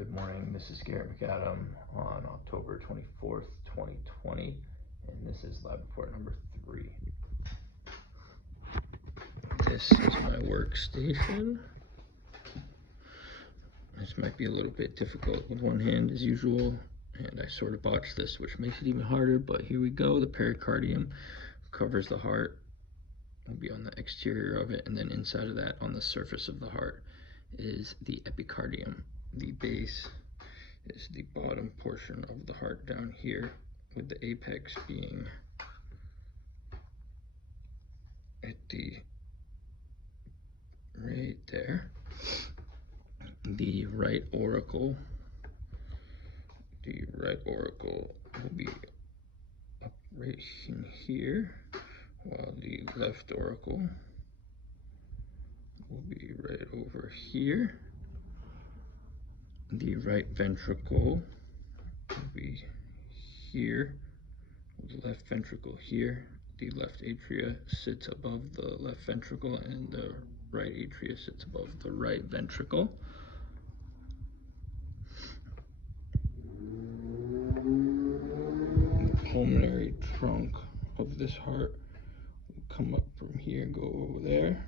Good morning, this is Garrett McAdam on October 24th, 2020, and this is lab report number 3. This is my workstation. This might be a little bit difficult with one hand as usual, and I sort of botched this, which makes it even harder, but here we go. The pericardium covers the heart. It'll be on the exterior of it, and then inside of that, on the surface of the heart, is the epicardium. The base is the bottom portion of the heart down here, with the apex being at the right there. The right auricle will be up right in here, while the left auricle will be right over here. The right ventricle will be here, the left ventricle here. The left atria sits above the left ventricle, and the right atria sits above the right ventricle. The pulmonary trunk of this heart will come up from here and go over there.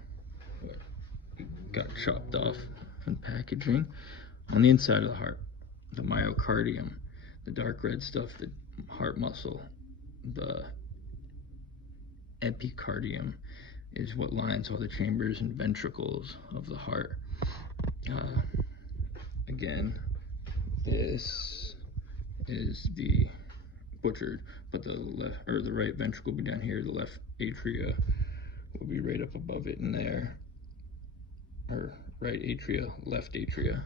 It got chopped off in packaging. On the inside of the heart, the myocardium, the dark red stuff, the heart muscle, the epicardium is what lines all the chambers and ventricles of the heart. Again, this is the butchered, but the left or the right ventricle will be down here. The left atria will be right up above it in there, or right atria, left atria.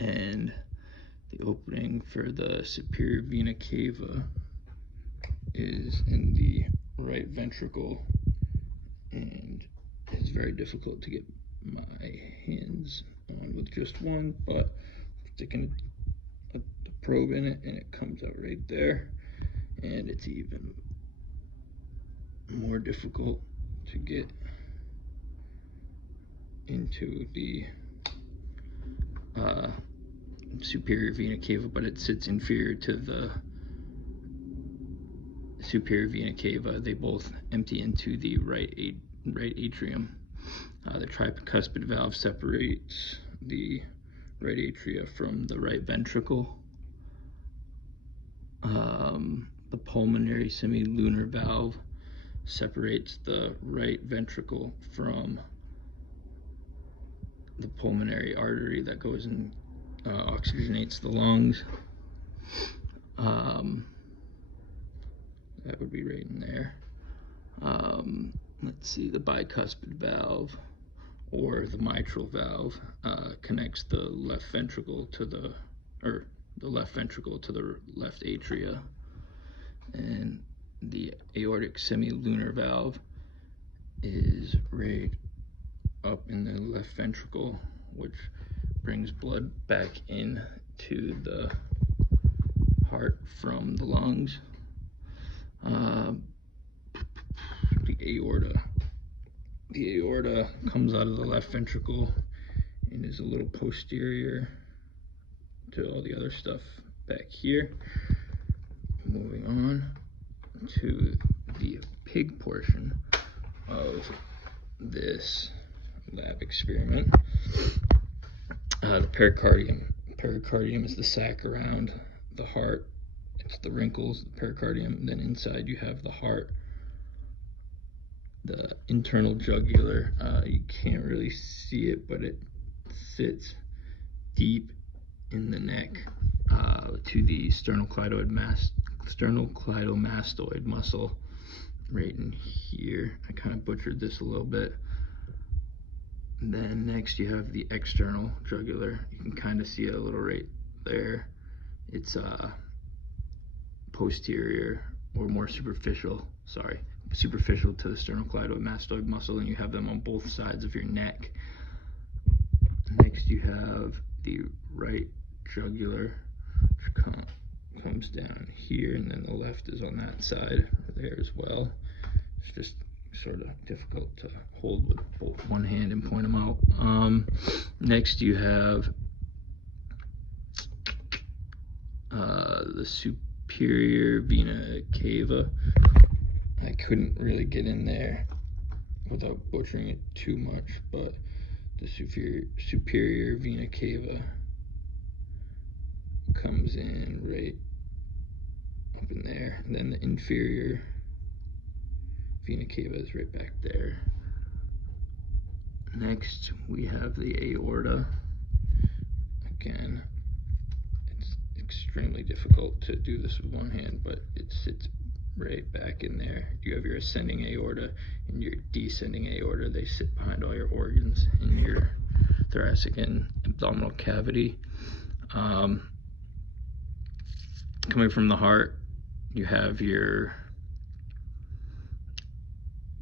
And the opening for the superior vena cava is in the right ventricle, and it's very difficult to get my hands on with just one, but sticking a probe in it and it comes out right there, and it's even more difficult to get into the superior vena cava, but it sits inferior to the superior vena cava. They both empty into the right atrium. The tricuspid valve separates the right atria from the right ventricle. The pulmonary semilunar valve separates the right ventricle from the pulmonary artery that goes and oxygenates the lungs. That would be right in there. Let's see, the bicuspid valve, or the mitral valve, connects the left ventricle to the left atria, and the aortic semilunar valve is right up in the left ventricle, which brings blood back in to the heart from the lungs. The aorta comes out of the left ventricle and is a little posterior to all the other stuff back here. Moving on to the pig portion of this lab experiment. The pericardium. Pericardium is the sac around the heart. It's the wrinkles, the pericardium, and then inside you have the heart. The internal jugular, you can't really see it, but it sits deep in the neck to the sternocleidomastoid muscle right in here. I kind of butchered this a little bit. And then next you have the external jugular. You can kind of see it a little right there. It's posterior, or more superficial to the sternocleidomastoid muscle, and you have them on both sides of your neck. Next you have the right jugular, which comes down here, and then the left is on that side there as well. It's just sort of difficult to hold with one hand and point them out. Next you have the superior vena cava. I couldn't really get in there without butchering it too much, but the superior vena cava comes in right up in there, and then the inferior vena cava is right back there. Next we have the aorta. Again, it's extremely difficult to do this with one hand, but it sits right back in there. You have your ascending aorta and your descending aorta. They sit behind all your organs in your thoracic and abdominal cavity. Coming from the heart, you have your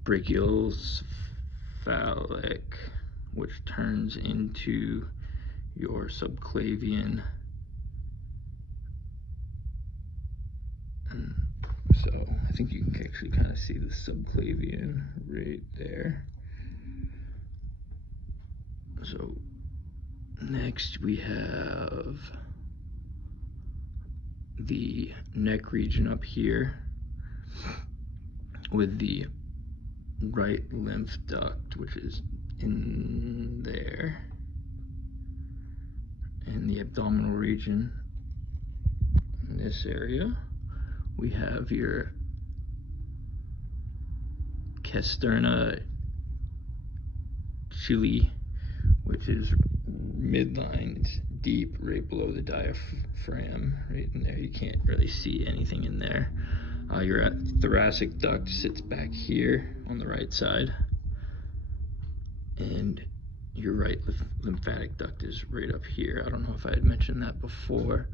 brachiocephalic, which turns into your subclavian. So I think you can actually kind of see the subclavian right there. So next we have the neck region up here with the right lymph duct, which is in there, and the abdominal region in this area. We have your casterna chili, which is midline. It's deep right below the diaphragm, right in there. You can't really see anything in there. Your thoracic duct sits back here on the right side, and your right lymphatic duct is right up here. I don't know if I had mentioned that before,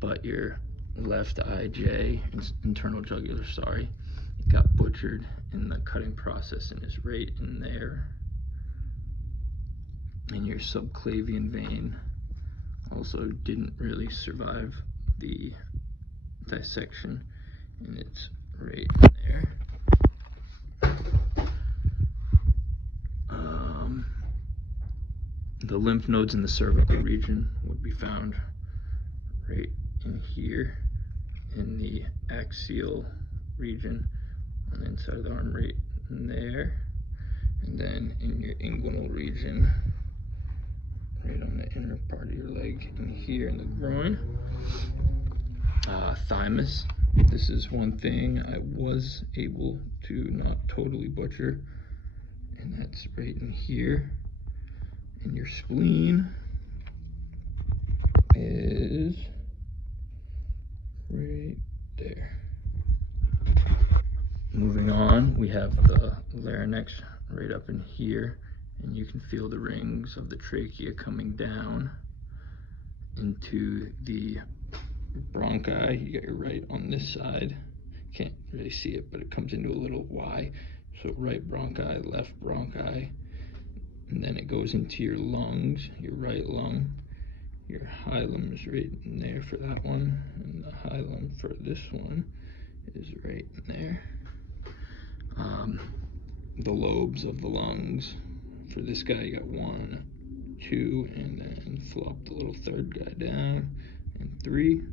but your left IJ, internal jugular, sorry, it got butchered in the cutting process and is right in there. And your subclavian vein also didn't really survive the dissection, and it's right there. The lymph nodes in the cervical region would be found right in here, in the axial region on the inside of the arm, right in there, and then in your inguinal region, right on the inner part of your leg, in here in the groin. Thymus. This is one thing I was able to not totally butcher, and that's right in here. And your spleen is right there. Moving on, we have the larynx right up in here, and you can feel the rings of the trachea coming down into the bronchi. You got your right on this side. Can't really see it, but it comes into a little Y. So right bronchi, left bronchi, and then it goes into your lungs, your right lung. Your hilum is right in there for that one, and the hilum for this one is right in there. The lobes of the lungs, for this guy you got 1, 2, and then flop the little third guy down, and 3.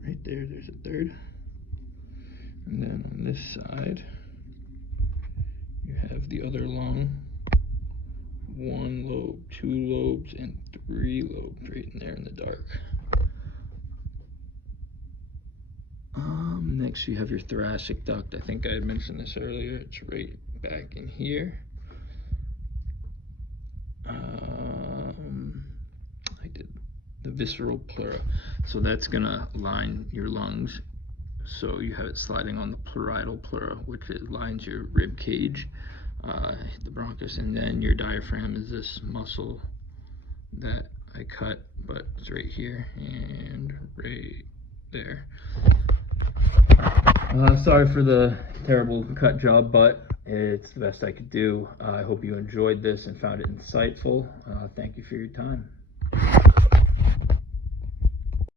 Right there, there's a third. And then on this side, you have the other lung. 1 lobe, 2 lobes, and 3 lobes right in there in the dark. Next you have your thoracic duct. I think I had mentioned this earlier. It's right back in here. I did the visceral pleura. So that's gonna line your lungs. So you have it sliding on the parietal pleura, which lines your rib cage, the bronchus, and then your diaphragm is this muscle that I cut, but it's right here and right there. Sorry for the terrible cut job, but it's the best I could do. I hope you enjoyed this and found it insightful. Thank you for your time.